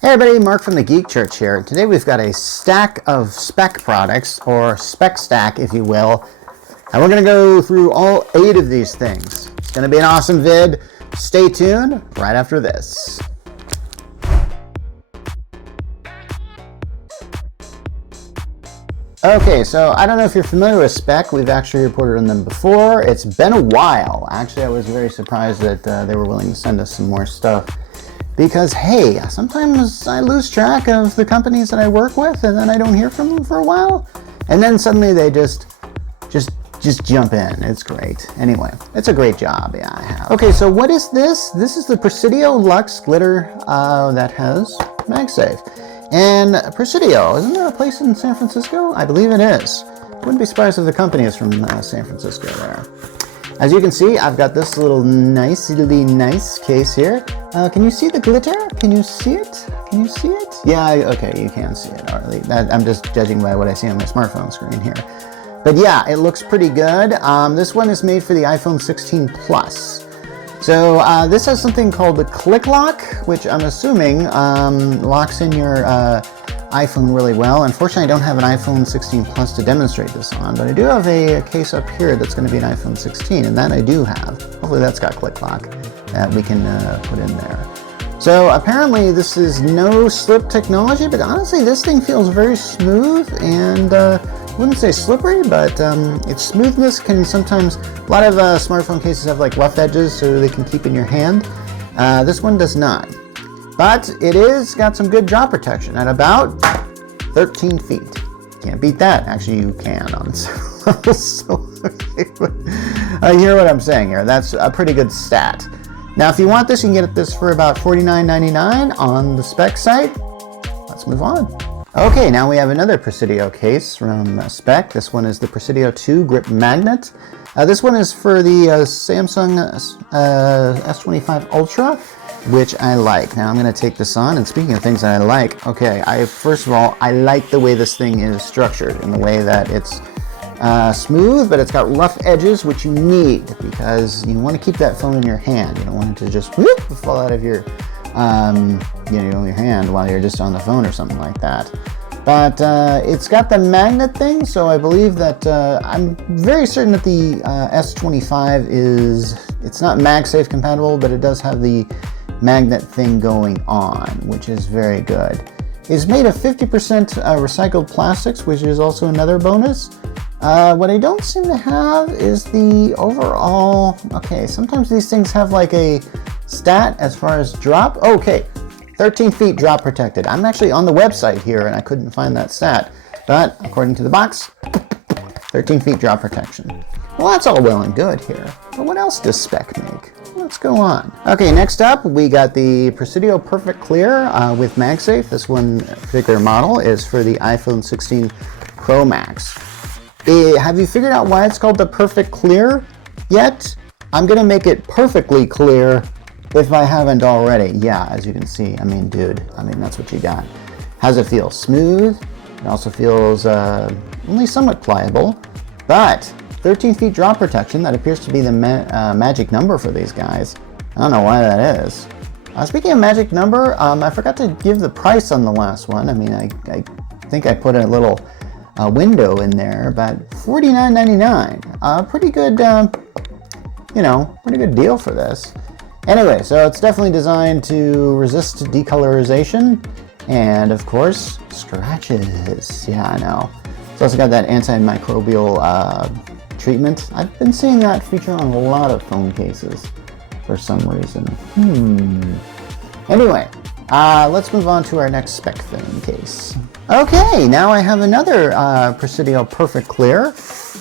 Hey everybody, Mark from the Geek Church here. Today we've got a stack of Speck products, or Speck stack if you will, and we're going to go through all 8 of these things. It's going to be an awesome vid. Stay tuned right after this. Okay, so I don't know if you're familiar with Speck. We've actually reported on them before. It's been a while. Actually, I was very surprised that they were willing to send us some more stuff. Because, hey, sometimes I lose track of the companies that I work with, and then I don't hear from them for a while. And then suddenly they just jump in. It's great. Anyway, it's a great job. Yeah, I have. Okay, so what is this? This is the Presidio Luxe glitter that has MagSafe. And Presidio, isn't there a place in San Francisco? I believe it is. Wouldn't be surprised if the company is from San Francisco there. As you can see, I've got this little nice case here. Can you see the glitter? Can you see it? Can you see it? Yeah, okay, you can see it. All right, I'm just judging by what I see on my smartphone screen here. But yeah, it looks pretty good. This one is made for the iPhone 16 Plus. So this has something called the Click Lock, which I'm assuming locks in your iPhone really well. Unfortunately, I don't have an iPhone 16 Plus to demonstrate this on, but I do have a case up here that's going to be an iPhone 16, and that I do have. Hopefully that's got Click Lock that we can put in there. So apparently this is no slip technology, but honestly this thing feels very smooth and I wouldn't say slippery, but its smoothness can sometimes, a lot of smartphone cases have like rough edges so they can keep in your hand. This one does not. But it is got some good drop protection at about 13 feet. Can't beat that. Actually, you can on some levels. So, I hear what I'm saying here. That's a pretty good stat. Now, if you want this, you can get this for about $49.99 on the Speck site. Let's move on. Okay, now we have another Presidio case from Speck. This one is the Presidio 2 Grip Magnet. This one is for the Samsung S25 Ultra, which I like. Now I'm going to take this on, and speaking of things that I like, okay, first of all, I like the way this thing is structured, in the way that it's smooth, but it's got rough edges, which you need, because you want to keep that phone in your hand. You don't want it to just whoop, fall out of your, your hand while you're just on the phone or something like that. But it's got the magnet thing, so I believe that I'm very certain that the S25 it's not MagSafe compatible, but it does have the magnet thing going on, which is very good. It's made of 50% recycled plastics, which is also another bonus. What I don't seem to have is the overall, okay, sometimes these things have like a stat as far as drop. Okay, 13 feet drop protected. I'm actually on the website here and I couldn't find that stat, but according to the box, 13 feet drop protection. Well, that's all well and good here, but what else does Speck make? Let's go on. Okay, next up we got the Presidio Perfect Clear with MagSafe. This one particular model is for the iPhone 16 Pro Max. Have you figured out why it's called the Perfect Clear yet? I'm gonna make it perfectly clear if I haven't already. Yeah, as you can see, dude, that's what you got. How's it feel? Smooth. It also feels only somewhat pliable, but 13 feet drop protection, that appears to be the magic number for these guys. I don't know why that is. Speaking of magic number, I forgot to give the price on the last one. I think I put a little window in there, but $49.99. Pretty good, pretty good deal for this. Anyway, so it's definitely designed to resist decolorization and, of course, scratches. Yeah, I know. It's also got that antimicrobial treatment. I've been seeing that feature on a lot of phone cases for some reason. Anyway, let's move on to our next Speck phone case. Okay, now I have another Presidio Perfect Clear.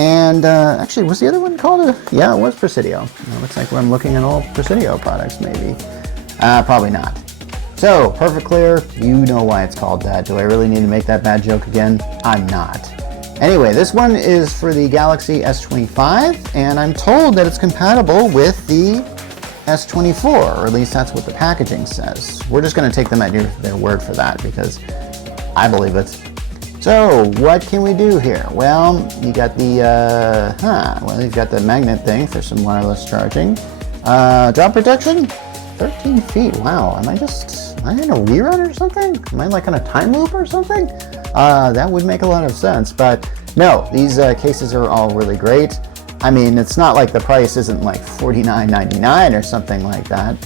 And actually, was the other one called yeah, it was Presidio. It looks like I'm looking at all Presidio products, maybe. Probably not. So, Perfect Clear, you know why it's called that. Do I really need to make that bad joke again? I'm not. Anyway, this one is for the Galaxy S25, and I'm told that it's compatible with the S24, or at least that's what the packaging says. We're just going to take them at their word for that, because I believe it. So, what can we do here? Well, you got the, you've got the magnet thing for some wireless charging. Drop protection? 13 feet. Wow. Am I in a rerun or something? Am I like on a time loop or something? That would make a lot of sense. But no, these cases are all really great. I mean, it's not like the price isn't like $49.99 or something like that.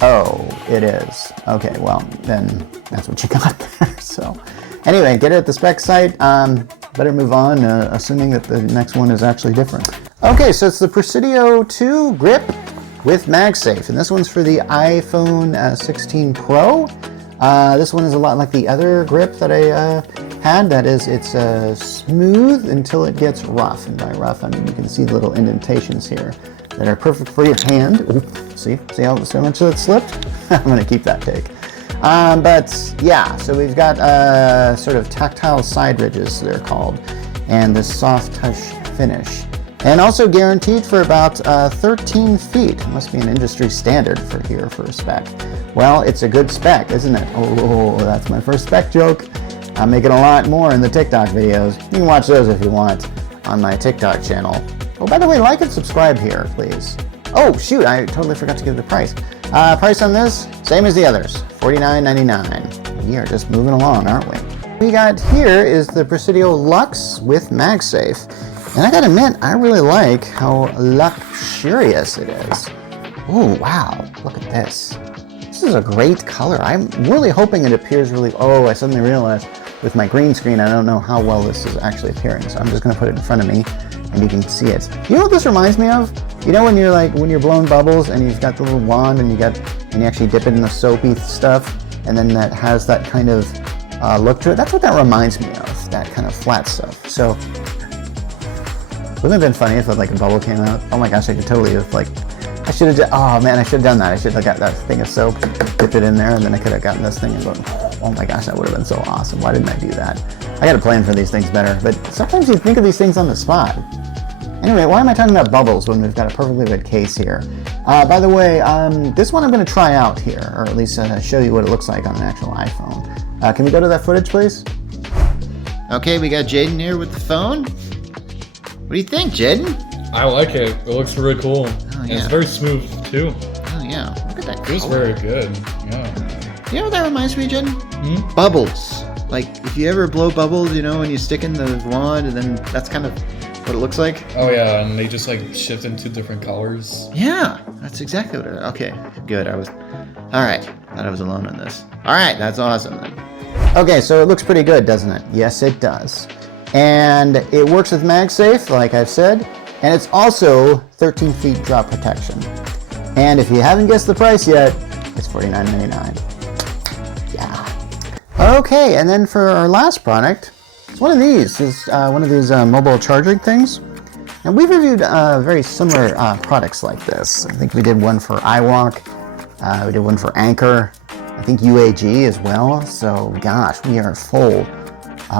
Oh, it is. Okay, well, then that's what you got there. So anyway, get it at the Speck site. Better move on, assuming that the next one is actually different. Okay, so it's the Presidio 2 Grip with MagSafe, and this one's for the iPhone 16 Pro. This one is a lot like the other grip that I had. That is, it's smooth until it gets rough, and by rough I mean you can see the little indentations here that are perfect for your hand. Ooh, see how much of it slipped? I'm gonna keep that take. But yeah, so we've got sort of tactile side ridges, they're called, and this soft touch finish. And also guaranteed for about 13 feet. It must be an industry standard for a Speck. Well, it's a good Speck, isn't it? Oh, that's my first Speck joke. I'm making a lot more in the TikTok videos. You can watch those if you want on my TikTok channel. Oh, by the way, like and subscribe here, please. Oh, shoot, I totally forgot to give the price. Price on this, same as the others, $49.99. We are just moving along, aren't we? What we got here is the Presidio Luxe with MagSafe. And I gotta admit, I really like how luxurious it is. Oh, wow, look at this. This is a great color. I'm really hoping it appears really, oh, I suddenly realized with my green screen, I don't know how well this is actually appearing. So I'm just gonna put it in front of me and you can see it. You know what this reminds me of? You know when you're blowing bubbles and you've got the little wand and you actually dip it in the soapy stuff and then that has that kind of look to it? That's what that reminds me of, that kind of flat stuff. So, wouldn't it have been funny if like a bubble came out? Oh my gosh, I could totally have I should have done that. I should have got that thing of soap, dipped it in there, and then I could have gotten this thing and gone, oh my gosh, that would have been so awesome. Why didn't I do that? I got to plan for these things better, but sometimes you think of these things on the spot. Anyway, why am I talking about bubbles when we've got a perfectly good case here? By the way, this one I'm going to try out here, or at least show you what it looks like on an actual iPhone. Can we go to that footage, please? Okay, we got Jaden here with the phone. What do you think, Jaden? I like it. It looks really cool. Oh, yeah. And it's very smooth, too. Oh, yeah. Look at that color. It's very good. Yeah. You know what that reminds me, Jaden? Hmm? Bubbles. Like, if you ever blow bubbles, you know, and you stick in the wand, and then that's kind of what it looks like. Oh, yeah, and they just, shift into different colors. Yeah, that's exactly what it is. Okay, good. All right. Thought I was alone on this. All right, that's awesome, then. Okay, so it looks pretty good, doesn't it? Yes, it does. And it works with MagSafe, like I've said, and it's also 13 feet drop protection. And if you haven't guessed the price yet, it's $49.99. Yeah. Okay, and then for our last product, it's one of these. It's one of these mobile charging things. And we've reviewed very similar products like this. I think we did one for iWalk. We did one for Anchor. I think UAG as well. So, gosh, we are full.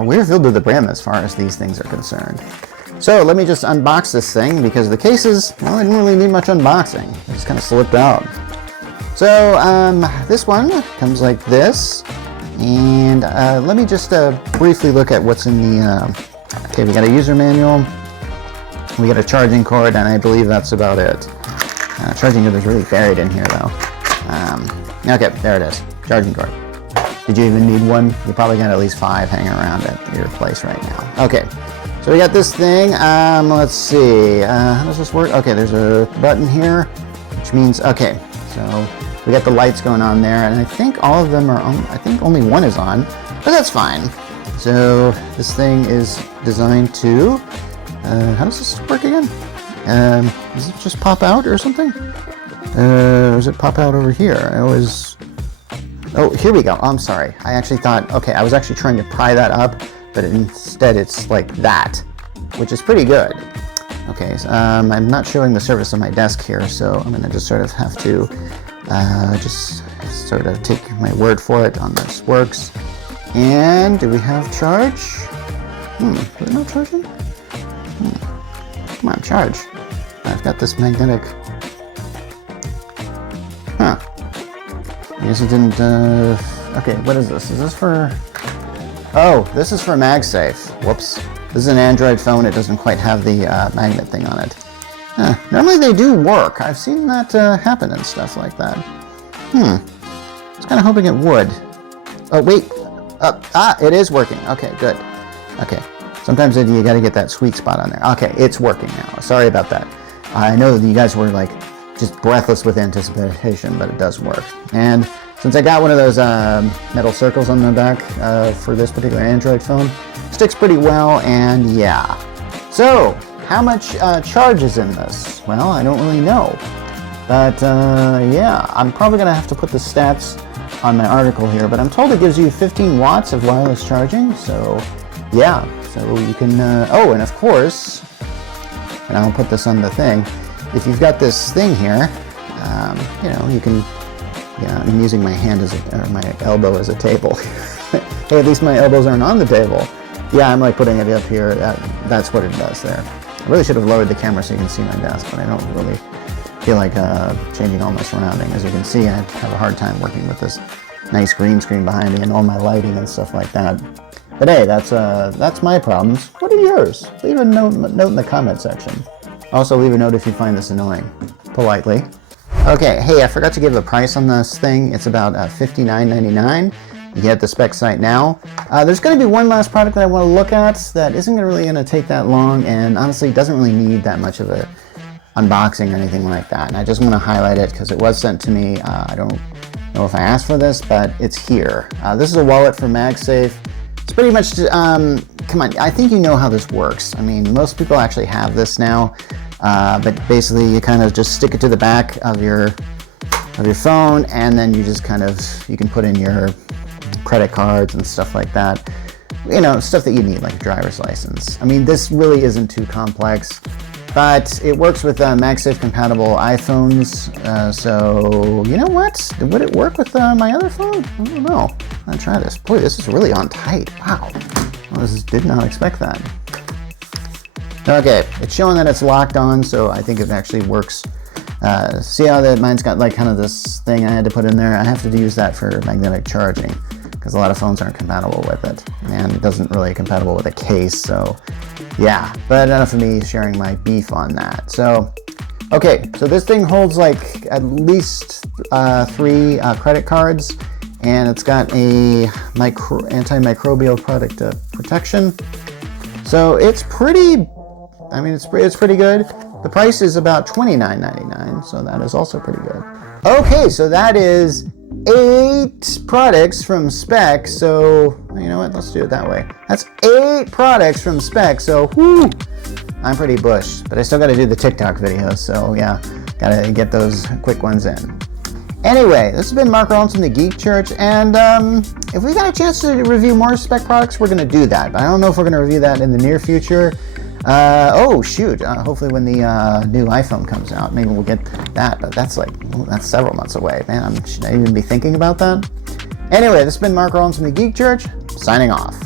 We're filled to the brim as far as these things are concerned. So let me just unbox this thing because the cases, well, they didn't really need much unboxing. They just kind of slipped out. So this one comes like this. And let me just briefly look at what's in the, okay, we got a user manual. We got a charging cord, and I believe that's about it. Charging cord is really buried in here though. Okay, there it is, charging cord. Did you even need one? You probably got at least 5 hanging around at your place right now. Okay, so we got this thing. Let's see. How does this work? Okay, there's a button here, which means, okay, so we got the lights going on there, and I think all of them are on. I think only one is on, but that's fine. So this thing is designed to, how does this work again? Does it just pop out or something? Or does it pop out over here? I always... Oh, here we go. I'm sorry. I actually thought, okay, I was actually trying to pry that up, but instead it's like that, which is pretty good. Okay, so, I'm not showing the surface of my desk here, so I'm going to just sort of have to just sort of take my word for it on this works. And do we have charge? Is it not charging? Come on, charge. I've got this magnetic... Huh. I guess it didn't, okay, what is this? Is this for... Oh, this is for MagSafe. Whoops. This is an Android phone. It doesn't quite have the magnet thing on it. Normally they do work. I've seen that happen and stuff like that. I was kind of hoping it would. Oh, wait. It is working. Okay, good. Okay. Sometimes you got to get that sweet spot on there. Okay, it's working now. Sorry about that. I know that you guys were like just breathless with anticipation, but it does work. And since I got one of those metal circles on the back for this particular Android phone, sticks pretty well, and yeah. So, how much charge is in this? Well, I don't really know. But yeah, I'm probably going to have to put the stats on my article here, but I'm told it gives you 15 watts of wireless charging, so yeah. So you can, oh, and of course, and I'll put this on the thing, if you've got this thing here, you know, you can, yeah, I'm using my hand as or my elbow as a table. Hey, at least my elbows aren't on the table. Yeah, I'm like putting it up here. That's what it does there. I really should have lowered the camera so you can see my desk, but I don't really feel like changing all my surrounding. As you can see, I have a hard time working with this nice green screen behind me and all my lighting and stuff like that. But hey, that's my problems. What are yours? Leave a note in the comment section. Also, leave a note if you find this annoying, politely. Okay, hey, I forgot to give a price on this thing. It's about $59.99. You get the Speck site now. There's going to be one last product that I want to look at that isn't really going to take that long, and honestly doesn't really need that much of a unboxing or anything like that. And I just want to highlight it because it was sent to me. I don't know if I asked for this, but it's here. This is a wallet for MagSafe. It's pretty much, come on, I think you know how this works. I mean, most people actually have this now, but basically you kind of just stick it to the back of your phone, and then you just kind of, you can put in your credit cards and stuff like that. You know, stuff that you need, like a driver's license. I mean, this really isn't too complex, but it works with MagSafe compatible iPhones. So, you know what? Would it work with my other phone? I don't know. I'll try this. Boy, this is really on tight. Wow. I did not expect that. Okay, it's showing that it's locked on, so I think it actually works. See how that mine's got like kind of this thing I had to put in there? I have to use that for magnetic charging, because a lot of phones aren't compatible with it, and it doesn't really compatible with a case, so yeah. But enough of me sharing my beef on that. So, okay, so this thing holds like at least 3 credit cards, and it's got a antimicrobial product protection. So it's pretty, I mean, it's pretty good. The price is about $29.99, so that is also pretty good. Okay, so that is 8 products from Speck, so you know what, let's do it that way. That's 8 products from Speck, so whoo, I'm pretty bushed, but I still gotta do the TikTok videos, so yeah, gotta get those quick ones in. Anyway, this has been Mark Rollins from the Geek Church, and if we got a chance to review more Speck products, we're gonna do that, but I don't know if we're gonna review that in the near future. Oh shoot, hopefully when the new iPhone comes out, maybe we'll get that, but that's like, that's several months away. Man, should I even be thinking about that? Anyway, this has been Mark Rollins from the Geek Church, signing off.